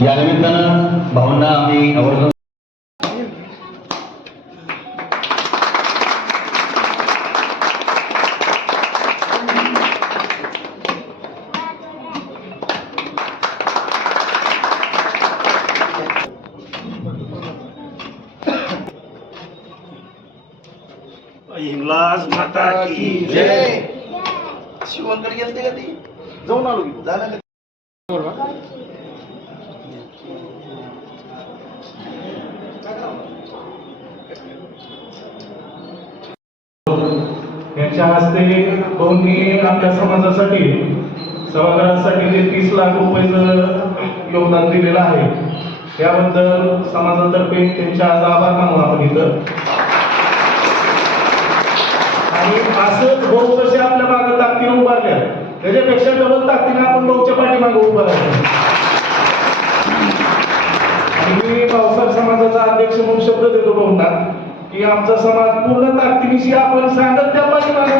या निमित्तानं भाऊंना आम्ही आवर्जून हिमलाज माता की जय। शिवणकडे गेलते का ती? जाऊन आलो झालं का? यांच्या हस्ते दोन्ही आपल्या समाजासाठी सभागृहासाठी जे तीस लाख रुपयाचं योगदान दिलेलं आहे. त्याबद्दल समाजातर्फे त्यांच्या आज आभार मानू आपण इथं. आणि असं भाऊ जसे आपल्या मागे ताकदीने उभारल्या त्याच्यापेक्षा डबल ताकदीने आपण भाऊच्या पाठीमागे उभा राहायचं आणि मी पावसाळ समाजाचा अध्यक्ष म्हणून शब्द देतो भाऊंना की आमचा समाज पूर्ण ताकदीविषयी आपण सांगत त्या पाठीमागे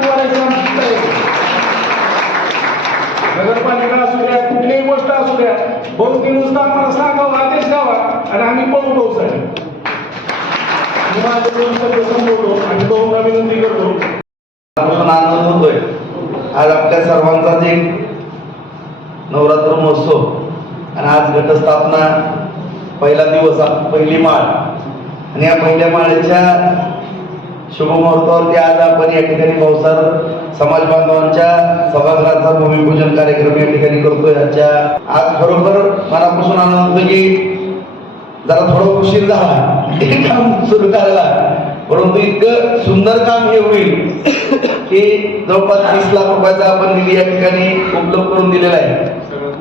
नगरपालिका असू द्या कुठलीही गोष्ट असू द्या भाऊ नुसता आम्हाला सांगावं आदेश द्यावा आणि आम्ही पळू भाऊसाहेब साहेब. माझे दोन शब्द संबोधतो आणि भाऊंना विनंती करतो. आपण आनंद होतोय आज आपल्या सर्वांचाच एक नवरात्र महोत्सव. आणि आज घटस्थापना पहिला दिवस पहिली माळ. आणि या पहिल्या माळेच्या शुभमुहूर्तावरती आज आपण या ठिकाणी भाऊसार समाज बांधवांच्या सभागृहाचा भूमिपूजन कार्यक्रम या ठिकाणी करतोय. याच्या आज खरोखर मनापासून आनंद होतो की जरा थोडा उशीर झाला. हे काम सुरू करायला. परंतु इतकं सुंदर काम हे होईल की जवळपास तीस लाख रुपयाचा आपण निधी या ठिकाणी उपलब्ध करून दिलेला आहे.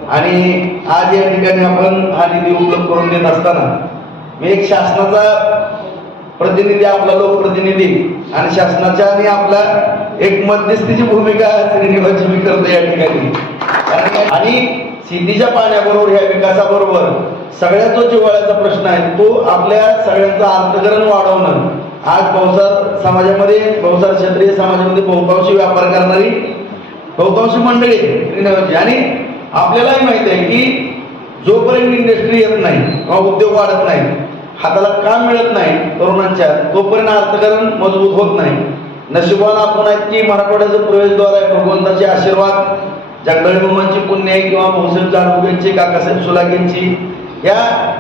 आणि आज या ठिकाणी आपण हा निधी उपलब्ध करून देत असताना मी एक शासनाचा प्रतिनिधी आपला लोकप्रतिनिधी आणि शासनाच्या आणि आपला एक मध्यस्थीची भूमिका श्रीनिवासची मी करतो या ठिकाणी. आणि सिद्धीच्या पाण्याबरोबर ह्या विकासाबरोबर सगळ्यात जो जिव्हाळ्याचा प्रश्न आहे तो आपल्या सगळ्यांचं अंतकरण वाढवणं. आज बहुसार समाजामध्ये बहुसार क्षेत्रीय समाजामध्ये बहुतांशी व्यापार करणारी बहुतांशी मंडळी श्रीनगरची. आणि आपल्यालाही माहीत आहे की जोपर्यंत इंडस्ट्री येत नाही किंवा उद्योग वाढत नाही हाताला काम मिळत नाही तरुणांच्या तोपर्यंत अर्थकारण मजबूत होत नाही. नशिबाला आपण आहेत की मराठवाड्याचं प्रवेशद्वार आहे भगवंताचे आशीर्वाद जगदळे मामांची पुण्य आहे किंवा भाऊसाहेब जाडुकेंची काकासाहेब सुलागेंची या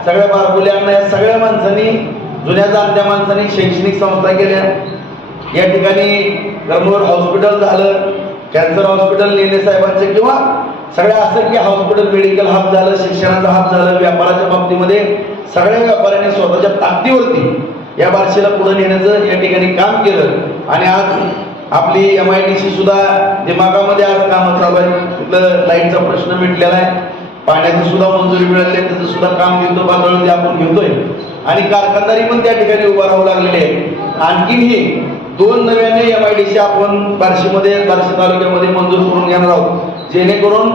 सगळ्या बारकुल्यांना या सगळ्या माणसांनी जुन्या जाणत्या माणसांनी शैक्षणिक संस्था केल्या. या ठिकाणी गरमोर हॉस्पिटल झालं कॅन्सर हॉस्पिटल नेने साहेबांचे किंवा सगळ्या असं की हॉस्पिटल मेडिकल हात झालं शिक्षणाचा हात झालं व्यापाराच्या बाबतीमध्ये सगळ्या व्यापाऱ्यांनी स्वतःच्या ताकदीवरती या बारशीला पुढे नेण्याचं या ठिकाणी काम केलं. आणि आज आपली एम आय डी सी सुद्धा दिमागामध्ये आज काम चालू आहे तिथलं लाईटचा प्रश्न मिटलेला आहे. पाण्याची सुद्धा मंजुरी मिळाली आहे. त्याचं सुद्धा काम घेतो पातळी आपण घेतोय. आणि कारखानदारी पण त्या ठिकाणी उभा राहू लागलेली आहे. आणखीनही दोन नव्याने एम आय डी सी आपण बार्शीमध्ये बार्शी तालुक्यामध्ये मंजूर करून घेणार आहोत. जेणेकरून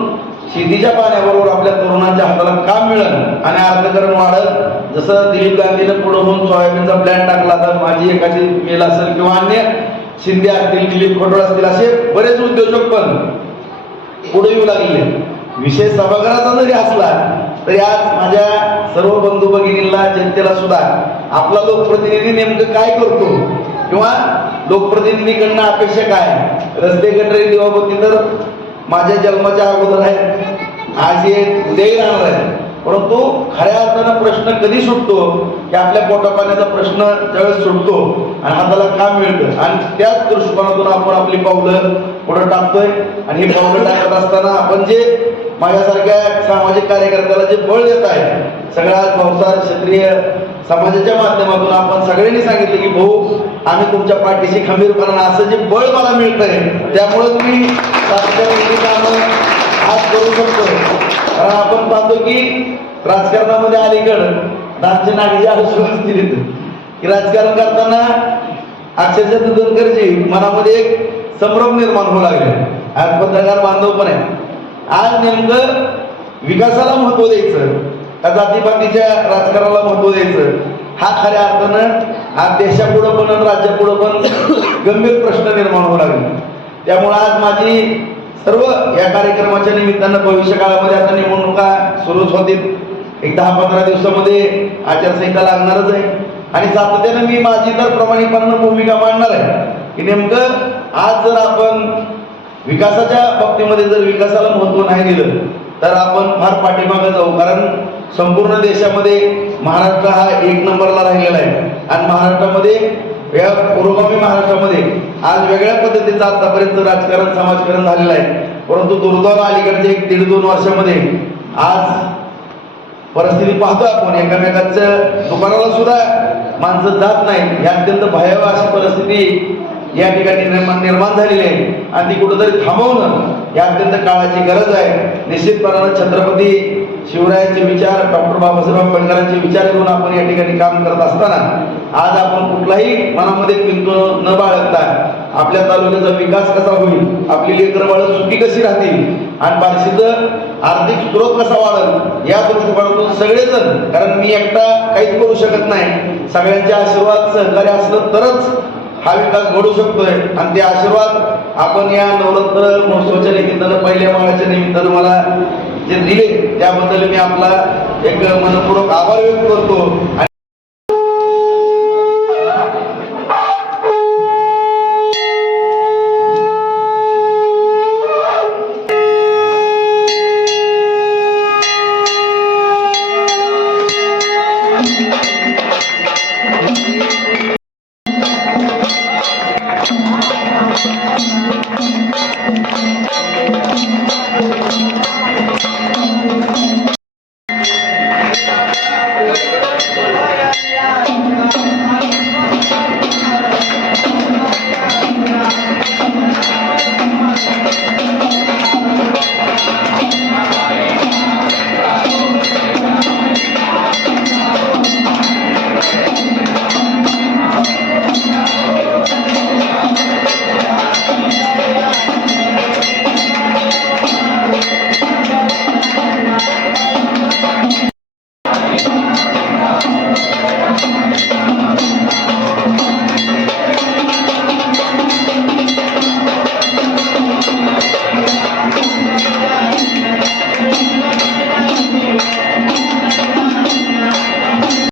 शेतीच्या पाण्याबरोबर आपल्या तरुणांच्या हाताला काम मिळेल आणि अर्थकरण वाढत जसं दिलीप गांधीनं पुढे होऊन सोयाबीनचा प्लॅन टाकला तर माझी एखादी मेल असेल किंवा अन्य शिंदे असतील दिलीप खोटोळ असतील असे बरेच उद्योजक पण पुढे येऊ लागले. विषय सभागृहाचा जरी असला तरी आज माझ्या सर्व बंधू भगिनींना जनतेला सुद्धा आपला लोकप्रतिनिधी नेमकं काय करतो किंवा लोकप्रतिनिधीकडनं अपेक्षा काय? रस्ते गटरे दिवाबत्ती तर माझ्या जन्माच्या अगोदर आहेत. आज हे उद्याही राहणार आहे परंतु खऱ्या अर्थानं प्रश्न कधी सुटतो की आपल्या पोटापाण्याचा प्रश्न त्यावेळेस सुटतो आणि हाताला काम मिळतं. आणि त्याच दृष्टिकोनातून आपण आपली पावलं पुढे टाकतोय. आणि ही पावलं टाकत असताना आपण जे माझ्यासारख्या सामाजिक कार्यकर्त्याला जे बळ देत आहे सगळ्यात संसार क्षत्रिय समाजाच्या माध्यमातून आपण सगळ्यांनी सांगितलं की भाऊ आम्ही तुमच्या पाठीशी खंबीरपणानं असं जे बळ मला मिळतंय त्यामुळे तुम्ही आज करू शकतो. कारण आपण पाहतो की राजकारणामध्ये अलीकडं नामचे नागजी दिली की राजकारण करताना अक्षरशः दुधनकरजी मनामध्ये एक संभ्रम निर्माण होऊ लागले. आज पत्रकार बांधव पण आहे आज नेमकं विकासाला महत्त्व द्यायचं. का जातीपातीच्या राजकारणाला महत्त्व द्यायचं? हा खऱ्या अर्थानं आज देशापुढं पण राज्यापुढं पण गंभीर प्रश्न निर्माण होऊ लागले. त्यामुळे आज माझी सर्व या कार्यक्रमाच्या निमित्तानं भविष्य काळामध्ये आता निवडणुका सुरूच होतील. एक दहा पंधरा दिवसामध्ये आचारसंहिता लागणारच आहे. आणि सातत्यानं मी माझी तर प्रामाणिकपणानं भूमिका मांडणार आहे. की नेमकं आज जर आपण विकासाच्या बाबतीमध्ये जर विकासाला महत्त्व नाही दिलं तर आपण फार पाठीमागं जाऊ. कारण संपूर्ण देशामध्ये महाराष्ट्र हा एक नंबरला राहिलेला आहे. आणि महाराष्ट्रामध्ये या पुरोगामी महाराष्ट्रामध्ये आज वेगळ्या पद्धतीचं आतापर्यंत राजकारण समाजकारण झालेलं आहे. परंतु दुर्दैव अलीकडचे एक दीड दोन वर्षामध्ये आज परिस्थिती पाहतो आपण. एकामेकाच्या दुकानाला सुद्धा माणसं जात नाही ही अत्यंत भयावह अशी परिस्थिती या ठिकाणी निर्माण निर्माण झालेली आहे. आणि ती कुठंतरी थांबवणं या अत्यंत काळाची गरज आहे. निश्चितपणानं छत्रपती शिवरायांचे विचार डॉक्टर बाबासाहेब आंबेडकरांचे विचार घेऊन आपण या ठिकाणी काम करत असताना आज आपण कुठलाही मनामध्ये पिंतो न बाळगता आपल्या तालुक्याचा विकास कसा होईल आपली लेकरं बाळ सुखी कशी राहतील आणि बार्शीचं आर्थिक स्रोत कसा वाढेल या दृष्टिकोनातून सगळेजण कारण मी एकटा काहीच करू शकत नाही. सगळ्यांचे आशीर्वाद सहकार्य असलं तरच हा विकास घडू शकतोय. आणि ते आशीर्वाद आपण या नवरात्र महोत्सवाच्या निमित्तानं पहिल्या माळाच्या निमित्तानं मला जे दिले त्याबद्दल मी आपला एक मनपूर्वक आभार व्यक्त करतो.